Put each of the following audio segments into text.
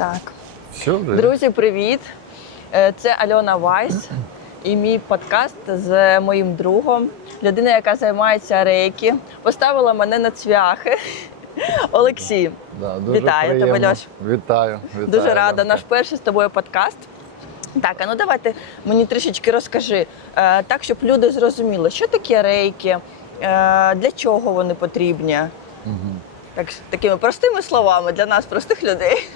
Так. Все. Друзі, привіт! Е, Це Альона Вайс і мій подкаст з моїм другом. Людина, яка займається рейки, поставила мене на цвяхи. Олексій. Да, дуже Вітаю тебе. Льош. Вітаю, вітаю. Дуже рада. Наш перший з тобою подкаст. Так, а ну давайте мені трішечки розкажи, е, так, щоб люди зрозуміли, що таке рейки, е, для чого вони потрібні. Мгм. Так, такими простими словами для нас, простих людей.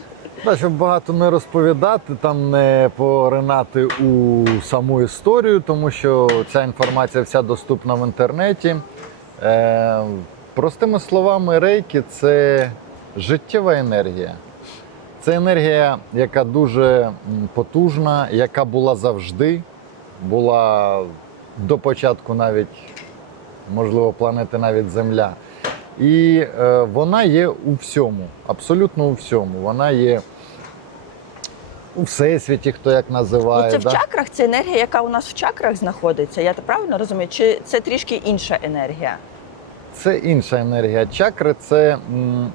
Да, щоб багато не розповідати, там не поринати у саму історію, тому що ця інформація вся доступна в інтернеті. Е, простими словами, рейки це життєва енергія. Це енергія, яка дуже потужна, яка була завжди, була до початку навіть, можливо, планети навіть Земля. І е, вона є у всьому, абсолютно у всьому. Вона є у всесвіті, хто як називає. Ну, це в да? чакрах, це енергія, яка у нас в чакрах знаходиться. Я правильно розумію? Чи це трішки інша енергія? Це інша енергія. Чакри це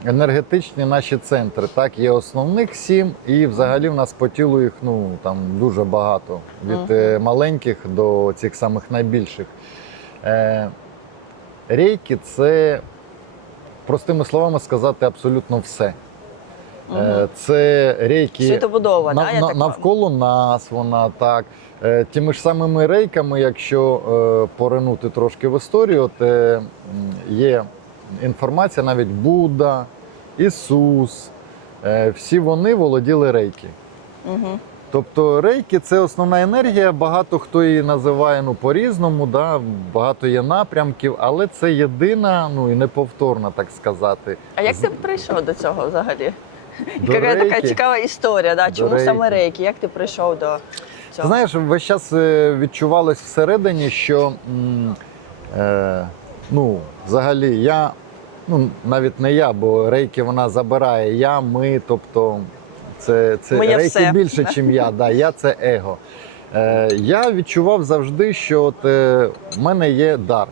енергетичні наші центри. Так, є основних сім, і взагалі в нас по тілу їх ну там дуже багато. Від е, маленьких до цих самих найбільших. Е, рейки це, простими словами сказати, абсолютно все. Мгм. Це рейки Світобудова, да, я так навколо нас вона так. Е, Тими ж самими рейками, якщо е, поринути трошки в історію, е, є інформація, навіть Будда, Ісус, всі вони володіли рейки. Угу. Тобто рейки це основна енергія. Багато хто її називає ну, по-різному, да? багато є напрямків, але це єдина, ну і неповторна, так сказати. А як ти прийшов до цього взагалі? До Яка така цікава історія, да? Чому саме рейки. рейки? Як ти прийшов до цього? Знаєш, весь час е, відчувалось всередині, що е, ну, взагалі я, ну навіть не я, бо рейки вона забирає я, ми, тобто це, це Ми рейки все. більше, ніж я. Да, я це его. Е, я відчував завжди, що от, е, в мене є дар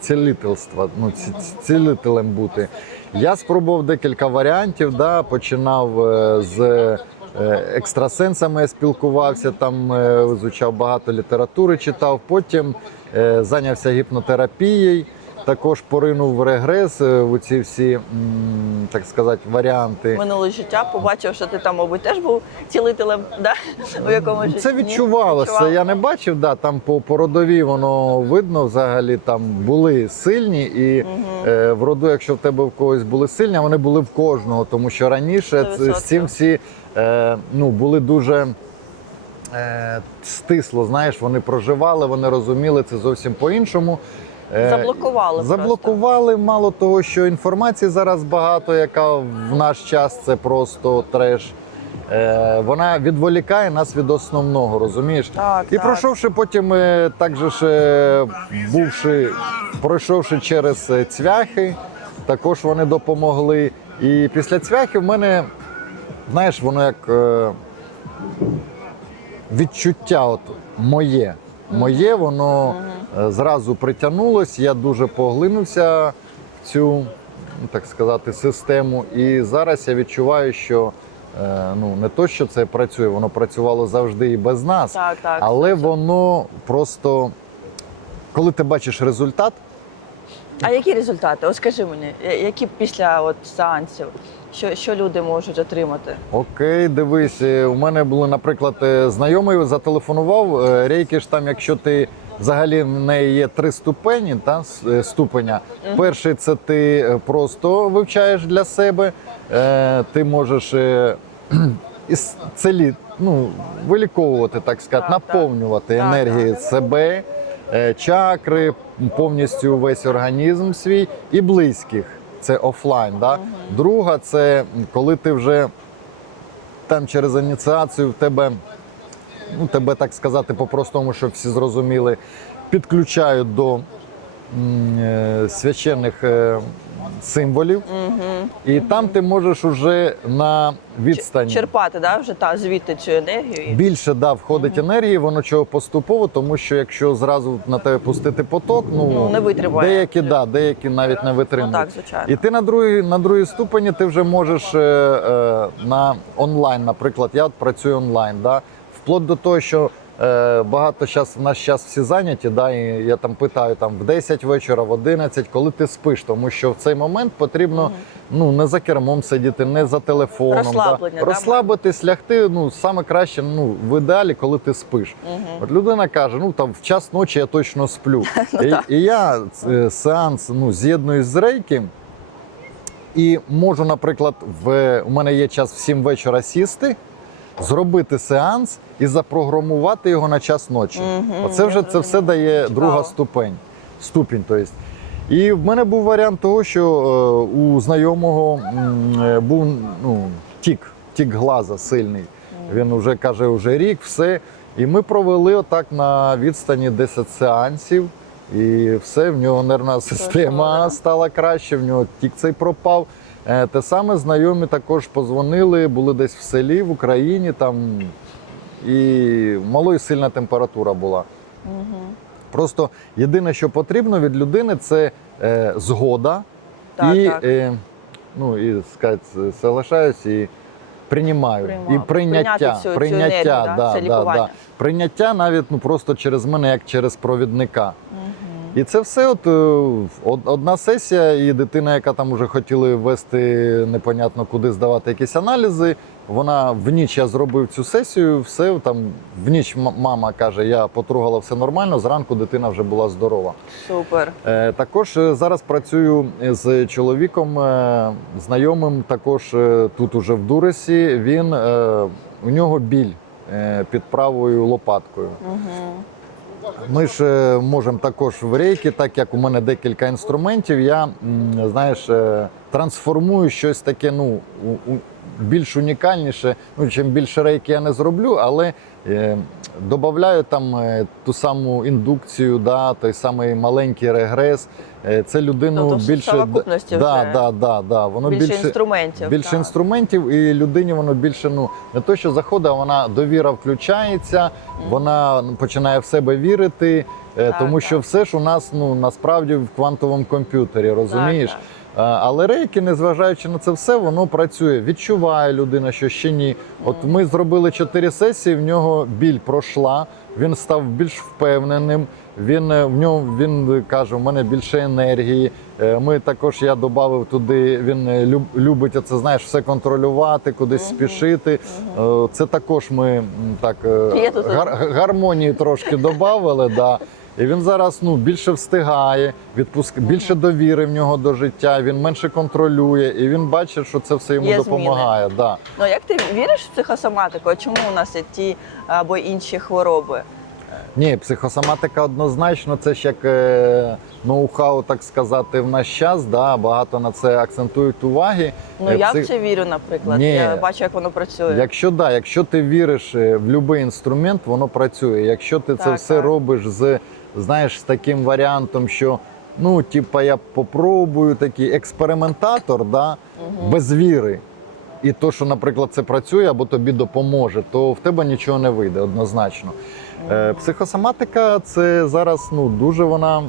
цілительства, ну, ці- ці- цілителем бути. Я спробував декілька варіантів, да, починав е, з е, екстрасенсами, я спілкувався, там звучав багато літератури, читав. Потім е, зайнявся гіпнотерапією, також поринув в регрес е, в ці всі, так сказати, варіанти. Минуле життя побачив, що ти там, мабуть, теж був цілителем, да? у якому житті? Це відчувалося. Відчував? Я не бачив, да, там по, по родові воно видно взагалі, там були сильні, і Мгм. е, в роду, якщо в тебе в когось були сильні, вони були в кожного, тому що раніше Це з цим всі е, ну, були дуже. Е, стисло, знаєш, вони проживали, вони розуміли це зовсім по-іншому. Е, Заблокували просто. Мало того, що інформації зараз багато, яка в наш час це просто треш. Е, вона відволікає нас від основного, розумієш? Так, І так. пройшовши потім, е, так же ж бувши, пройшовши через цвяхи, також вони допомогли. І після цвяхи в мене, знаєш, воно як відчуття от моє. Моє, воно зразу притягнулось, я дуже поглинувся в цю, ну, так сказати, систему. І зараз я відчуваю, що е, ну, не то, що це працює, воно працювало завжди і без нас. Так, так. Але воно просто, коли ти бачиш результат, А які результати? От скажи мені, які після от сеансів, що, що люди можуть отримати? окей, дивись, е, у мене були, наприклад, е, знайомий зателефонував. е, Рейки ж там, якщо ти взагалі в неї є три ступені, та е, ступеня. Перший це ти е, просто вивчаєш для себе, е, ти можеш е, ну, виліковувати, так сказати, наповнювати Так, енергією себе, чакри, повністю весь організм свій і близьких. Це офлайн. Да? Друга це коли ти вже там через ініціацію в тебе, ну тебе так сказати по-простому, щоб всі зрозуміли, підключають до е, священних е, символів, Угу. і там ти можеш уже на відстані Черпати, да, вже та звідти цю енергію. більше да, входить енергії, воно чого поступово, тому що якщо зразу на тебе пустити поток, ну, Ну, не витримає. деякі, да, деякі навіть не Ну так, звичайно. І ти на другій на другій ступені ти вже можеш е, е, на онлайн, наприклад, я от працюю онлайн, да, вплоть до того, що е, багато зараз в наш час всі зайняті, да, і я там питаю там в 10 вечора, в 11, коли ти спиш, тому що в цей момент потрібно ну не за кермом сидіти, не за телефоном, Розслаблення, да, да, розслабитись, лягти. Ну саме краще, ну в ідеалі, коли ти спиш. Угу. От людина каже: ну там в час ночі я точно сплю. Ну, і, і я е, сеанс ну, з'єднуюсь з рейки. І можу, наприклад, в у мене є час в 7 вечора сісти, зробити сеанс і запрограмувати його на час ночі. Мгм, Оце вже це все дає Цікаво. друга ступень. Ступінь, то есть. І в мене був варіант того, що е, у знайомого е, був ну, тік, тік глаза сильний. Він вже каже, вже рік, все. І ми провели отак на відстані 10 сеансів. І все, в нього нервна система стала краще, в нього тік цей пропав. Е, Те саме знайомі також позвонили, були десь в селі в Україні там, і малої сильна температура була. Угу. Просто єдине, що потрібно від людини, це е, згода Так, і, так. Е, ну, і сказати, соглашаюсь і приймаю. І прийняття. Цю- цю прийняття, енергію, да, да, це да, да. прийняття навіть ну, просто через мене, як через провідника. Угу. І це все от, е, одна сесія, і дитина, яка там вже хотіли ввести непонятно куди здавати якісь аналізи. Вона в ніч я зробив цю сесію, все там в ніч мама каже, я потрогала все нормально. Зранку дитина вже була здорова. Супер. Е, Також е, зараз працюю з чоловіком е, знайомим. Також е, тут уже в Дуресі. Він е, у нього біль е, під правою лопаткою. Угу. Ми ж е, можемо також в рейки, так як у мене декілька інструментів, я знаєш, е, трансформую щось таке, ну більш унікальніше. Ну, чим більше рейки я не зроблю, але е, додаю там ту саму індукцію, да, той самий маленький регрес. Е, це людину Тобто більше совокупності да, вже да, да, да, воно Більше, більше інструментів. більше так. інструментів, і людині воно більше ну не то, що заходить, а вона довіра включається, вона починає в себе вірити, е, Так, тому так. що все ж у нас ну насправді в квантовому комп'ютері, розумієш? Так, А, Але рейки, незважаючи на це все, воно працює. Відчуває людина, що ще ні. От ми зробили чотири сесії. В нього біль пройшла. Він став більш впевненим. Він е, в нього він каже: у мене більше енергії. Е, Ми також я додав туди. Він е, люб- любить це, знаєш, все контролювати, кудись спішити. Е, Це також ми так е, гар- гармонії трошки додали. Да. І він зараз ну більше встигає, відпуск більше довіри в нього до життя. Він менше контролює, і він бачить, що це все йому Є допомагає. Да. Ну як ти віриш в психосоматику? Чому у нас є ті або інші хвороби? Ні, психосоматика однозначно, це ж як е, ноу-хау, так сказати, в наш час. Да, багато на це акцентують уваги. Ну Е, я псих- в це вірю, наприклад. Ні. Я бачу, як воно працює. Якщо да, якщо ти віриш е, в будь-який інструмент, воно працює. Якщо ти це все так. робиш з знаєш з таким варіантом, що ну, типа, я попробую такий експериментатор, да, без віри. І то, що, наприклад, це працює або тобі допоможе, то в тебе нічого не вийде однозначно. Е, Психосоматика це зараз ну дуже вона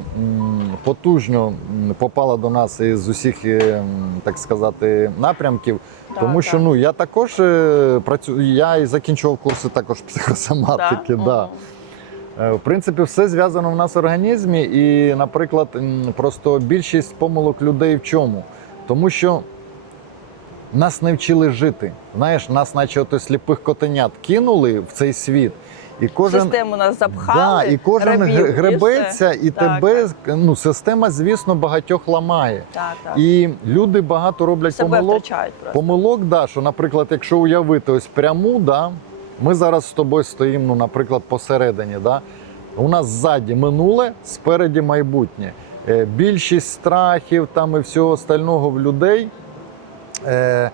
потужно попала до нас із усіх, е, так сказати, напрямків. Так, Тому що так. ну я також е, працюю. Я і закінчував курси також психосоматики. Да. Е, В принципі, все зв'язано в нас в організмі, і, наприклад, просто більшість помилок людей в чому? Тому що нас не вчили жити. Знаєш, нас, наче ото сліпих котенят, кинули в цей світ, і кожен Систему нас запхали, да, і кожен рабів, і гребеться, і, Так, тебе так. ну система, звісно, багатьох ламає. Так, так. І люди багато роблять Себе помилок. просто. Помилок, да, що, наприклад, якщо уявити ось пряму, да, ми зараз з тобою стоїмо, ну, наприклад, посередині. Да, у нас ззаді минуле, спереді майбутнє. Е, більшість страхів там і всього остального в людей. Е,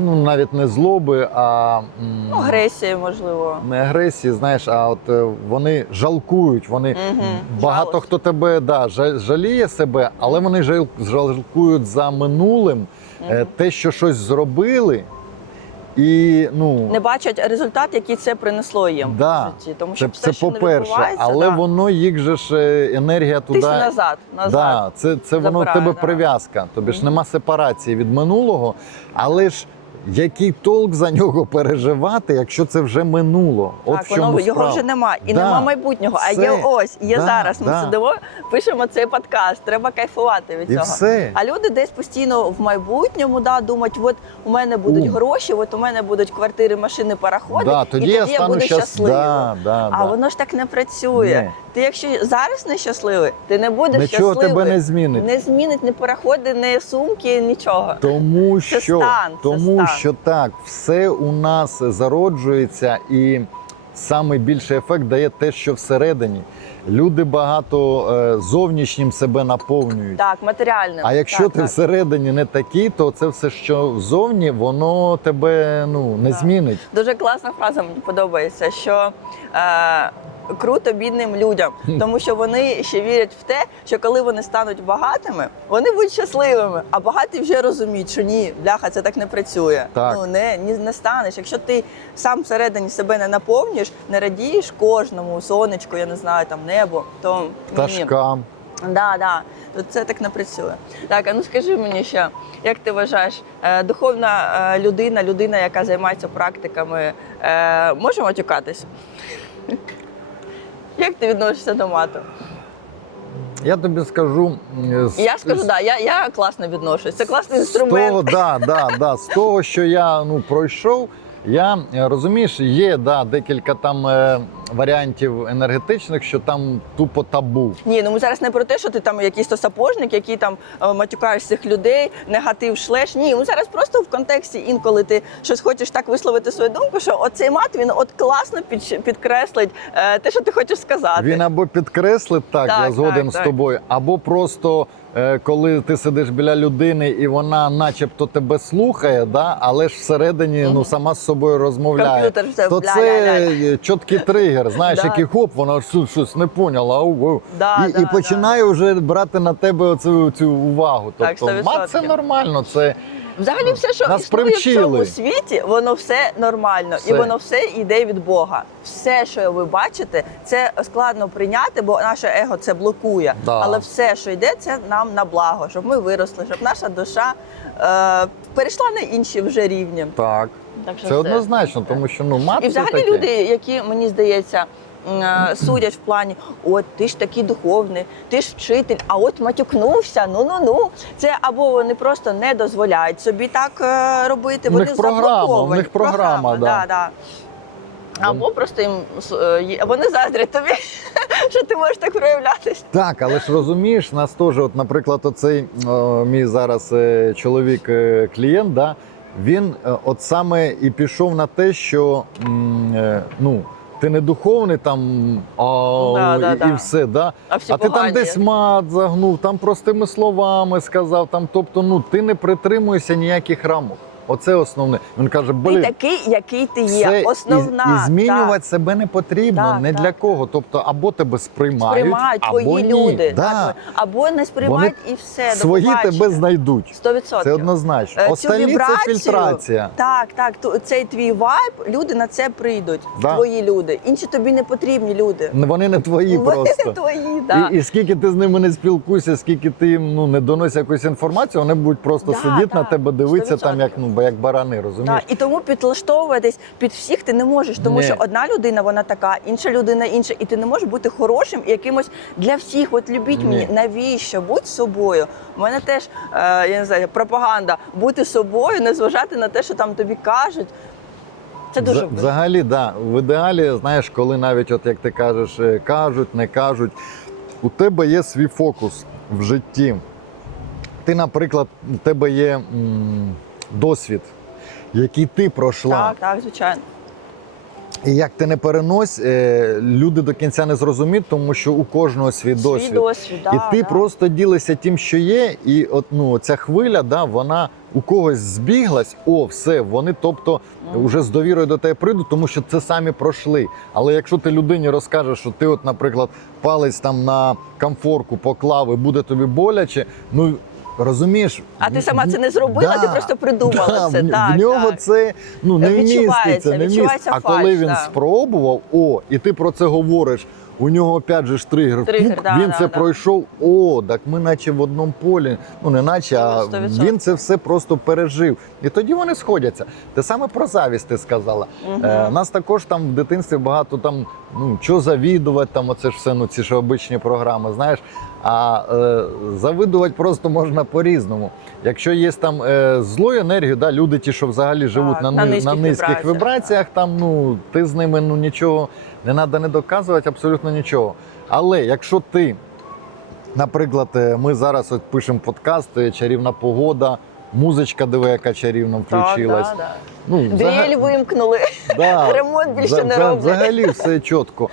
ну навіть не злоби, а м, Ну, агресія, можливо. не агресії, знаєш, а от е, вони жалкують. Вони Мгм, багато жалость. хто тебе да, жа- жаліє себе, але вони жал- жалкують за минулим, е, Мгм. те, що щось зробили, і ну Не бачать результат, який це принесло їм Да. в житті. Тому що це, все, це що не по-перше, відбувається, але да, воно їх же ж е, енергія туди. тисне назад. назад. Да, це, це воно в Забирає, тебе да. прив'язка. Тобі ж Мгм. нема сепарації від минулого, але ж який толк за нього переживати, якщо це вже минуло? От так, в чому воно його вже нема, і Да. нема майбутнього. А є ось, є Да, зараз. Ми да. сидимо, пишемо цей подкаст. Треба кайфувати від І цього. все. А люди десь постійно в майбутньому да, думають, от у мене будуть У. гроші, от у мене будуть квартири, машини, параходи, да, і тоді, тоді я я буду щас... щасливим. Да, да, А да. воно ж так не працює. Ні. Ти якщо зараз не щасливий, ти не будеш Нічого щасливий. тебе не змінить. Не змінить ні переходи, ні сумки, нічого. Тому Це що, стан, це стан. Що так, все у нас зароджується, і саме більший ефект дає те, що всередині. Люди багато е, зовнішнім себе наповнюють. Так, матеріальним. А якщо так, ти так. всередині не такий, то це все, що зовні, воно тебе ну не Так. змінить. Дуже класна фраза мені подобається, що е, круто бідним людям, тому що вони ще вірять в те, що коли вони стануть багатими, вони будуть щасливими. А багаті вже розуміють, що ні, бляха, це так не працює. Так. Ну не, ні, не станеш. Якщо ти сам всередині себе не наповнюєш, не радієш кожному сонечку, я не знаю, там небо, то ні. Пташкам. Да, да. То це так не працює. Так, а ну скажи мені ще, як ти вважаєш, е, духовна е, людина, людина, яка займається практиками, е, може матюкатись? Як ти відносишся до мату? Я тобі скажу. Я скажу, да, я, я класно відношусь. Це класний З того, інструмент. да, да, да, з того, що я ну, пройшов, я е, розумієш, є да, декілька там е, варіантів енергетичних, що там тупо табу. Ні, ну ми зараз не про те, що ти там якийсь то сапожник, який там е, матюкаєш цих людей, негатив шлеш. Ні, ми зараз просто в контексті інколи ти щось хочеш так висловити свою думку, що оцей мат він от класно під, підкреслить е, те, що ти хочеш сказати. Він або підкреслить так, Так, я згоден так, з так. тобою, або просто. е, Коли ти сидиш біля людини і вона, начебто, тебе слухає, да, але ж всередині ну сама з собою розмовляє, Комп'ютер то це чіткий тригер. Знаєш, Да. який хоп, вона щось, не поняла. Ау, ау. Да, і, да, і починає вже брати на тебе оцю цю увагу. Тобто, 100%. мат це нормально. Це Взагалі, все, що Нас існує привчили. в цьому світі, воно все нормально, Все. і воно все йде від Бога. Все, що ви бачите, це складно прийняти, бо наше его це блокує. Да. Але все, що йде, це нам на благо, щоб ми виросли, щоб наша душа е, перейшла на інші вже рівні. так. Так що Це однозначно, тому що ну мат І це взагалі таке. люди, які мені здається. е, Судять в плані, от ти ж такий духовний, ти ж вчитель, а от матюкнувся. Ну ну ну. Це або вони просто не дозволяють собі так е, робити. Вони програма, заблоковані. у них програма, да. да, да. Або просто їм е, вони заздрять тобі, що ти можеш так проявлятися. Так, але ж розумієш, нас теж, от, наприклад, оцей о, мій зараз чоловік клієнт, да, він е, от саме і пішов на те, що е, ну. Ти не духовний там а, Да, да, і, да. і все, да? А а ти там десь мат загнув, там простими словами сказав. Там, тобто, ну ти не притримуєшся ніяких рамок. Оце основне. Він каже, Ти такий, який ти є. все, Основна. і, і змінювати так. себе не потрібно Так, не так, для кого. Тобто, або тебе сприймають, сприймають або твої ні. люди. Да. Так, або не сприймають і все. до Свої побачення. тебе знайдуть. 100%. Це однозначно. Е, цю Остальні це вібрацію- фільтрація. Так, так. ту- Цей твій вайб, люди на це прийдуть. Да. Твої люди. Інші тобі не потрібні люди. Вони не твої Вони просто. не твої, да. І, і скільки ти з ними не спілкуєшся, скільки ти їм ну, не доносиш якусь інформацію, вони будуть просто Да, сидіти да, на тебе, дивитися 100%. там, як ну бо як барани, розумієш? і тому підлаштовуватись під всіх ти не можеш, тому Ні. що одна людина вона така, інша людина інша, і ти не можеш бути хорошим і якимось для всіх. От любіть Ні. мені, навіщо? Будь собою. У мене теж е, я не знаю, пропаганда бути собою, не зважати на те, що там тобі кажуть. Це дуже Вза- Взагалі, да. В ідеалі, знаєш, коли навіть, от як ти кажеш, е, кажуть, не кажуть, у тебе є свій фокус в житті. Ти, наприклад, у тебе є м, досвід, який ти пройшла. так, так, звичайно. І як ти не перенось, е, люди до кінця не зрозуміють, тому що у кожного свій досвід. Свій досвід, да, і ти да. просто ділишся тим, що є, і от ну ця хвиля, да, вона у когось збіглась. О, все, вони, тобто, вже з довірою до тебе прийдуть, тому що це самі пройшли. Але якщо ти людині розкажеш, що ти, от, наприклад, палець там на комфорку поклав і буде тобі боляче, ну. Розумієш, А ти сама це не зробила, ти просто придумала це, В, так, в нього так. це ну не Відчувається, міститься, не відчувається А фальш, коли він да. спробував, о, і ти про це говориш. У нього опять же ж тригер. Тригер, Пук, да, він да, це да. пройшов. О, так ми наче в одному полі. Ну не наче, а 100%. він це все просто пережив. І тоді вони сходяться. Те саме про завість ти сказала. Мгм. Е, нас також там в дитинстві багато там, ну що завідувати, там оце ж все, ну ці ж обичні програми, знаєш. А е, завидувати просто можна по-різному. Якщо є там е, злою енергію, да, люди, ті, що взагалі живуть Так, на, на низьких на низьких вібраціях, там ну ти з ними ну нічого не треба не доказувати, абсолютно нічого. Але якщо ти, наприклад, е, ми зараз от пишемо подкаст, е, чарівна погода, музичка, диви, яка чарівно включилась. Так, да, да. Ну, Дрель вимкнули. Да, Ремонт більше за- не за- роблять. Взагалі все чітко.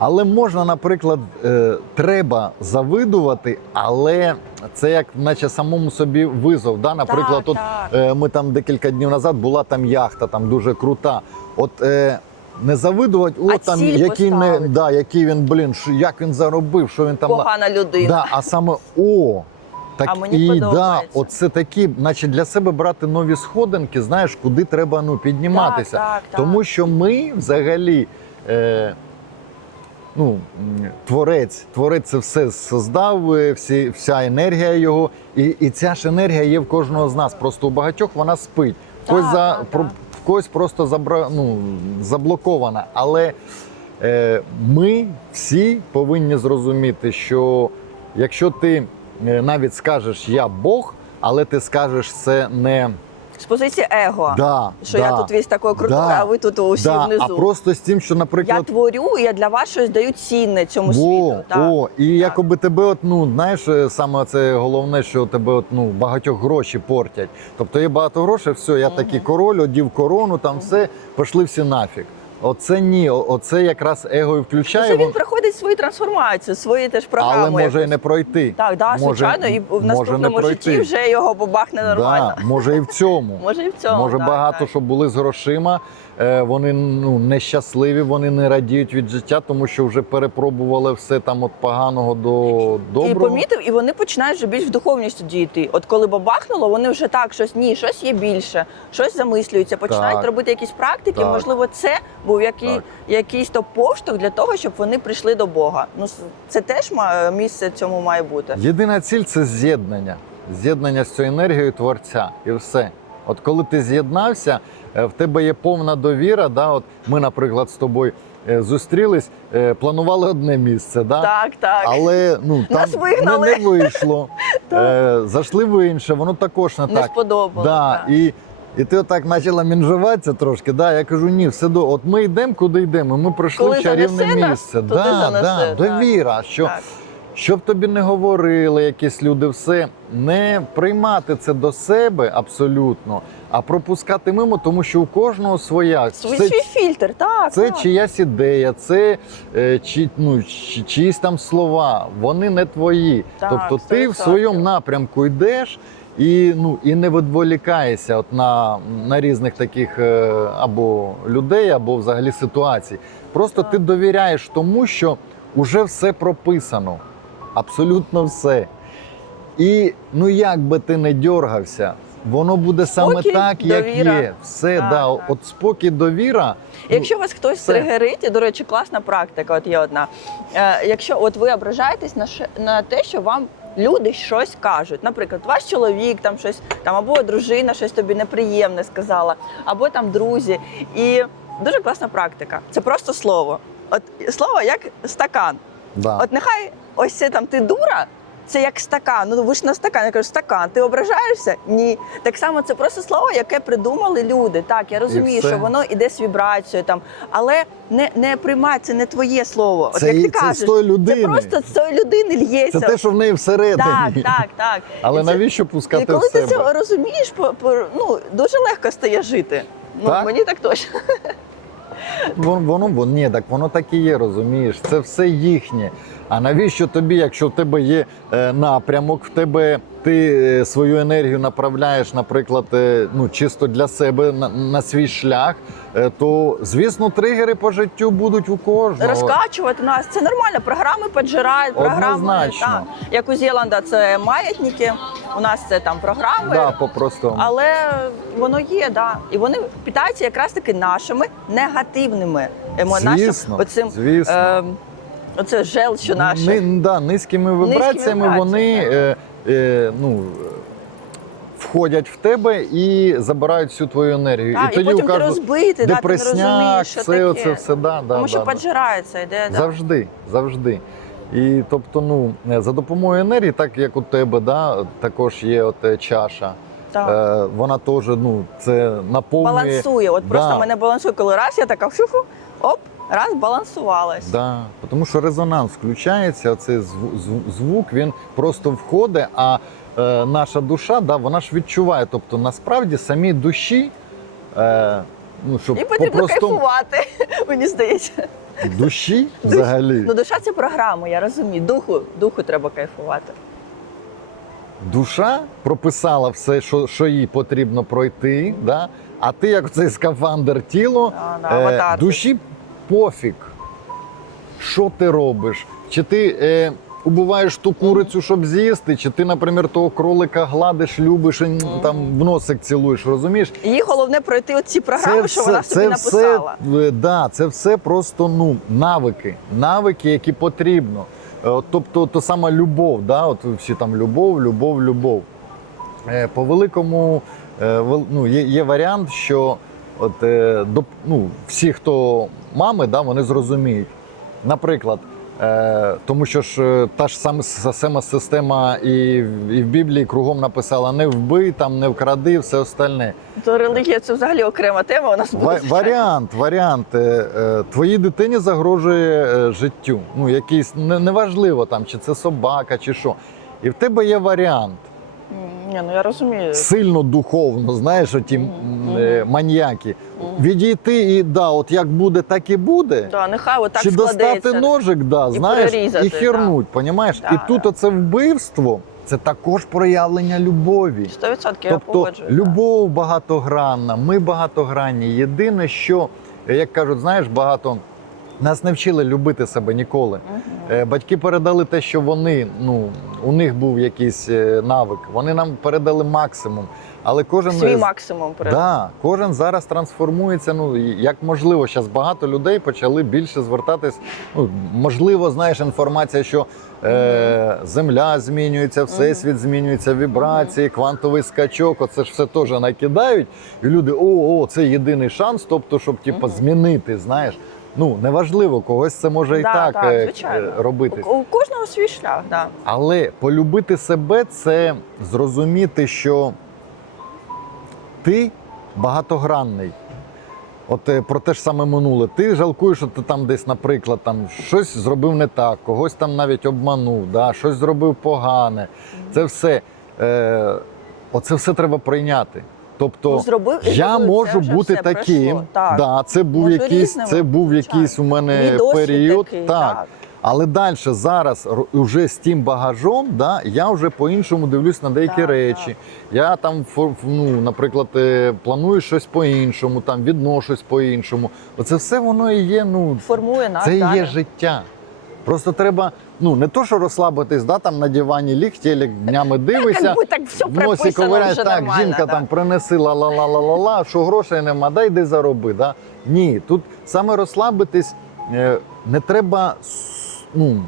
Але можна, наприклад, е, треба завидувати, але це як наче самому собі визов. Да? Наприклад, Так, от так. е, ми там декілька днів назад була там яхта, там дуже крута. От е, не завидувати, А там який не да, який він, блін, що, як він заробив, що він там Погана людина. Да, а саме о. Так А мені і да, оце такі, наче для себе брати нові сходинки, знаєш, куди треба ну, підніматися. Так, так, так. Тому що ми взагалі. Е, Ну, творець, творець це все создав, е, всі, вся енергія його, і, і ця ж енергія є в кожного з нас. Просто у багатьох вона спить. В когось, Так, за, так, про, в когось просто забра, ну, заблокована. Але е, ми всі повинні зрозуміти, що якщо ти е, навіть скажеш я Бог, але ти скажеш це не З позиції его. да, Що да, я тут весь такий крутою, да, а ви тут усі да, внизу. а просто з тим, що, Я творю, я для вас щось даю цінне цьому О, світу. Так. о, і якоби тебе, от, ну знаєш, е, саме це головне, що тебе от, ну, багатьох гроші портять. Тобто є багато грошей, все, я такий король, одів корону, там все, пішли всі нафіг. Оце ні, оце якраз его і включає. Тому він вон- проходить свою трансформацію, свої теж програми. але може і не пройти. Так, да, Може- звичайно, і в наступному житті вже його бабахне нормально. Да, може і в цьому. Може і в цьому. Може так, багато так. що були з грошима. е, Вони ну нещасливі, вони не радіють від життя, тому що вже перепробували все там від поганого до І доброго. помітив, і вони починають вже більш в духовність дійти. От коли бабахнуло, вони вже так, щось ні, щось є більше, щось замислюються, починають Так. робити якісь практики. Так. Можливо, це був який, Так. якийсь то поштовх для того, щоб вони прийшли до Бога. Ну це теж ма- місце цьому має бути. Єдина ціль це з'єднання. З'єднання з цією енергією творця. І все. От коли ти з'єднався, е, в тебе є повна довіра. Да? От ми, наприклад, з тобою е, зустрілись, е, планували одне місце, да? Так, так. але ну, там Нас вигнали. Не, не вийшло. е, зайшли в інше, воно також не, Не так. сподобалось. Да, так. І, ти отак почала мінжуватися трошки. Да? Я кажу, ні, все до. От ми йдемо, куди йдемо. Ми прийшли Коли чарівне занесе нас, місце. туди да, занесе, да, так. довіра. Що, Так. щоб тобі не говорили якісь люди, все не приймати це до себе абсолютно, а пропускати мимо, тому що у кожного своя. Свій, Це- свій фільтр, так. це так. чиясь ідея, це е, чи, ну, чи, чиїсь там слова, вони не твої. Так, тобто ти в 100%. своєму напрямку йдеш і, ну, і не відволікаєшся от на, на різних таких е, або людей, або взагалі ситуацій. Просто ти довіряєш тому, що вже все прописано. Абсолютно все. І ну як би ти не дьоргався, воно буде саме Спокій, так, як довіра. є. Все, Так, да, так. от спокій, довіра. ну, Якщо вас хтось все. тригерить, і, до речі, класна практика, от є одна. Е, якщо от ви ображаєтесь на, на те, що вам люди щось кажуть, наприклад, ваш чоловік там щось там, або дружина щось тобі неприємне сказала, або там друзі. І дуже класна практика. Це просто слово. От слово як стакан. Да. От нехай ось це там ти дура. Це як стакан. Ну ви ж на стакан. Я кажу, стакан. Ти ображаєшся? Ні. Так само це просто слово, яке придумали люди. Так, я розумію, що воно іде з вібрацією там, але не, не приймай, це не твоє слово. От Це, як ти це кажеш, з тої людини. це просто з цієї людини л'ється. Це те, що в неї всередині. Так, так, так. Але це- навіщо пускати коли в ти це розумієш, по, по, ну дуже легко стає жити. Ну Так? мені так точно. Воно, воно, ні, так воно так і є, розумієш. Це все їхнє. А навіщо тобі, якщо в тебе є е, напрямок, в тебе ти е, свою енергію направляєш, наприклад, е, ну чисто для себе на, на свій шлях, то звісно тригери по життю будуть у кожного. Розкачувати нас це нормально. Програми піджирають, програми Однозначно. так. як у Зеланда це маятники. У нас це там програми. Да, по-простому. Але воно є, да. І вони питаються якраз таки нашими негативними емоціями. Звісно, оцим, звісно. Е, оце желчю наше. Ни, да, низькими вібраціями вібраціями, вони е, е, ну, входять в тебе і забирають всю твою енергію. Так, і, тоді потім у ти кожного розбитий, да, ти не депресняк, розумієш, що все таке. оце все, да, да, Тому що да, да. піджирається, йде. Да. Завжди, завжди. І тобто, ну, е, за допомогою енергії, так як у тебе, да, також є от е, чаша. Так. Е, вона теж ну, це наповнює. Балансує. От просто Да. мене балансує, коли раз я така оп, раз балансувалась. Да, тому що резонанс включається, цей зву- зву- звук він просто входить, а е, наша душа, да, вона ж відчуває. Тобто, насправді самі душі, е, ну щоб І потрібно кайфувати, мені здається. душі взагалі, Ну, душа це програма, я розумію. Духу, духу треба кайфувати. душа прописала все, що, що їй потрібно пройти. Да? А ти, як цей скафандр тіло, А, да, аватар. душі пофіг, що ти робиш? Чи ти е, убиваєш ту курицю, щоб з'їсти, чи ти, наприклад, того кролика гладиш, любиш, і, там в носик цілуєш, розумієш? Їй головне пройти оці програми, що вона собі написала. Все, е, да, це все просто ну, навики, навики, які потрібно. Е, Тобто, то сама любов, да? от всі там любов, любов, любов. Е, По великому е, ну, є, є варіант, що от, е, до, ну, всі, хто мами, да, вони зрозуміють. Наприклад, е, тому що ж е, та ж сама, сама система і, в- і в Біблії кругом написала не вбий, там, не вкради, все остальне. То релігія це взагалі окрема тема. У нас буде. Ва- варіант, варіант. Е, е, Твоїй дитині загрожує життю. Ну, якийсь не- неважливо там, чи це собака, чи що. І в тебе є варіант. Ні, ну я розумію. Сильно духовно, знаєш, оті м, е, маньяки. Відійти і да, от як буде, так і буде. Да, нехай отак чи достати складеться. ножик, да, і знаєш, перерізати, і хернуть, понімаєш? Да, і тут да. оце вбивство це також проявлення любові. 100% я Тобто погоджую. любов багатогранна, ми багатогранні. Єдине, що, як кажуть, знаєш, багато нас не вчили любити себе ніколи. Е, Батьки передали те, що вони, ну, у них був якийсь е, навик. Вони нам передали максимум. Але кожен Свій максимум. Да, кожен зараз трансформується. Ну як можливо, зараз багато людей почали більше звертатись. Ну можливо, знаєш, інформація, що е, земля змінюється, всесвіт змінюється, вібрації, квантовий скачок. Оце ж все теж накидають. І люди, о, о, це єдиний шанс, тобто, щоб типу, змінити. Знаєш, ну неважливо, когось це може і Да, так, так, е, звичайно. е, робити. У, у кожного свій шлях, да. Але полюбити себе це зрозуміти, що ти багатогранний. От е, про те ж саме минуле. Ти жалкуєш, що ти там десь, наприклад, там щось зробив не так, когось там навіть обманув, да, щось зробив погане. Це все, е, оце все треба прийняти. Тобто Ну, зробив і я зробив, можу вже бути таким. Так. Да, це був Можу якийсь, різним, це був звичайно. якийсь у Мій мене досвід період. такий, так. Але далі зараз уже з тим багажом, да, я вже по-іншому дивлюсь на деякі Так, речі. Я там, фор- ну, наприклад, е, планую щось по-іншому, там відношусь по-іншому. Оце все воно і є. Ну, Формує нас. це і далі. є життя. Просто треба, ну не то, що розслабитись, да, там на дивані ліг, телек днями дивишся. Як би так все носі ковиряєш, вже так, нормально. жінка да. там принеси ла-ла-ла-ла-ла-ла, що грошей нема, дай йди зароби. Да? Ні, тут саме розслабитись е, не треба ну,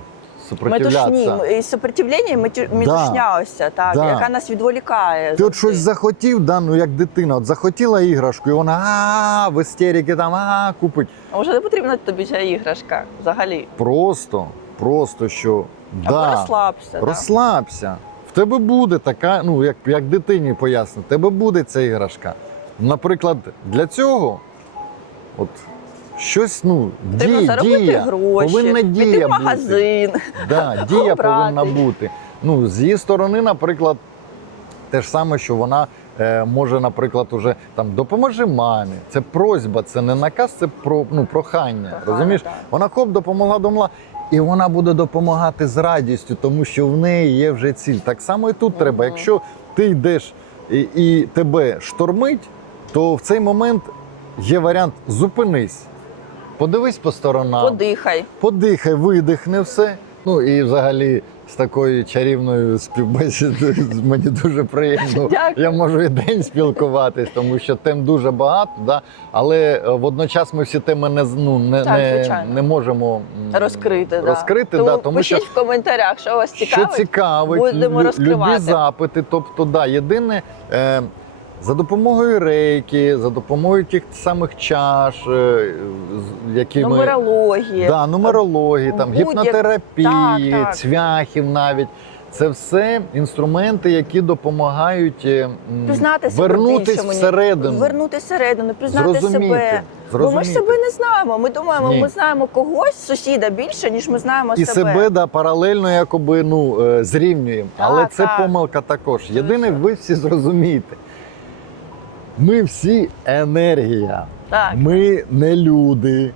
супротивлятися. Метушні, і сопротивлення, і метю- метушня ось ця, так, Да. яка нас відволікає. Ти от щось захотів, да, ну як дитина, от захотіла іграшку, і вона а в істерики там а купить. А Вже не потрібна тобі ця іграшка взагалі. Просто, просто що Або да, розслабся. да. В тебе буде така, ну як, як дитині поясню, в тебе буде ця іграшка. Наприклад, для цього, от щось, ну, дій, дія, гроші, повинна дія в магазин. бути. Да, дія Обрати. повинна бути. Ну, з її сторони, наприклад, те ж саме, що вона е, може, наприклад, уже там допоможи мамі. Це просьба, це не наказ, це про ну прохання. Прохання, розумієш? так. Вона хоп допомогла домла. І вона буде допомагати з радістю, тому що в неї є вже ціль. Так само і тут треба. Якщо ти йдеш і, і тебе штормить, то в цей момент є варіант зупинись, подивись по сторонам, Подихай. подихай, видихни все. Ну і взагалі з такою чарівною співбесідою мені дуже приємно. Дякую. Я можу і день спілкуватись, тому що тем дуже багато, да? але е, водночас ми всі теми не, ну, не, Так, не, не можемо розкрити. Розкрити, да. да, тому пишіть що в коментарях, що вас цікавить. що цікавить, будемо розкривати. любі запити. Тобто, да, єдине. Е, за допомогою рейки, за допомогою тих самих чаш, е, які ми Нумерологія. Да, нумерології, там, гіпнотерапії, Так, так. цвяхів навіть. Це все інструменти, які допомагають е, Пізнати себе мені. всередину. Вернути всередину, пізнати Зрозуміти, себе. Бо ми ж себе не знаємо. Ми думаємо, Ні. ми знаємо когось, сусіда більше, ніж ми знаємо І себе да, паралельно якоби, ну, е, зрівнюємо. Так, Але це так. помилка також. Єдине, ви всі зрозумієте. Ми всі енергія. Так, Ми не люди,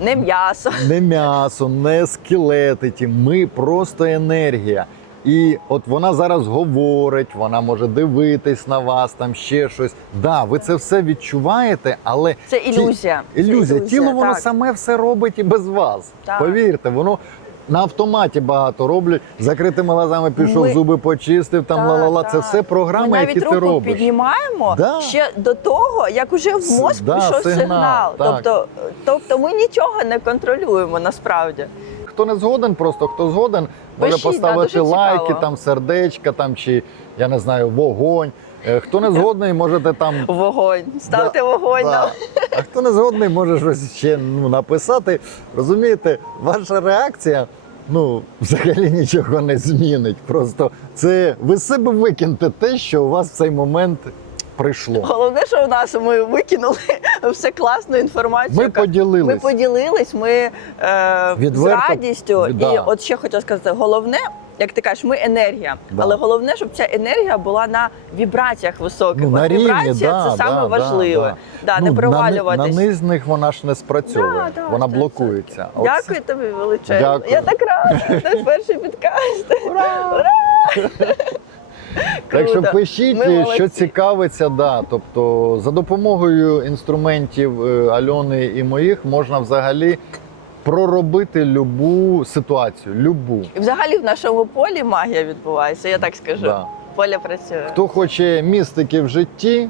не м'ясо. не м'ясо, не скелети. ті. Ми просто енергія. І от вона зараз говорить, вона може дивитись на вас, там ще щось. Да, ви це все відчуваєте, але Це ті- ілюзія. Це ілюзія. Тіло воно так. саме все робить і без вас. Так. Повірте, воно. На автоматі багато роблять, закритими глазами пішов, Ми- зуби почистив, там Так, ла-ла-ла. Це все програми, Ми навіть які ти руку робиш. піднімаємо Да. ще до того, як уже в С- мозк да, пішов сигнал, сигнал. так. Тобто, тобто ми нічого не контролюємо насправді. Хто не згоден, просто хто згоден, може Пишіть, да, поставити дуже лайки, цікаво. там сердечка, там чи я не знаю, вогонь. Е, Хто не згодний, можете там. Вогонь. Ставте вогонь. Да. А хто не згодний, може щось ще ну, написати. Розумієте, ваша реакція ну, взагалі нічого не змінить. Просто це ви себе викиньте те, що у вас в цей момент прийшло. Головне, що в нас ми викинули все класну інформацію. Ми поділились. Ми поділились, ми е, з радістю. да. І от ще хотіла сказати, головне, як ти кажеш, ми енергія. Да. Але головне, щоб ця енергія була на вібраціях високих. Ну, на рівні, вібрація да, це саме да, важливе. Да, Ну, не на, провалюватись. на низних вона ж не спрацьовує, Да, да, вона це- блокується. А Дякую тобі величезно. Дякую. Я так рада. Наш перший підкаст. Ура! Так що пишіть, Ми що цікавиться, да. Тобто за допомогою інструментів е, Альони і моїх можна взагалі проробити любу ситуацію. Любу. І взагалі в нашому полі магія відбувається, я так скажу. Да. Поле працює. Хто хоче містики в житті,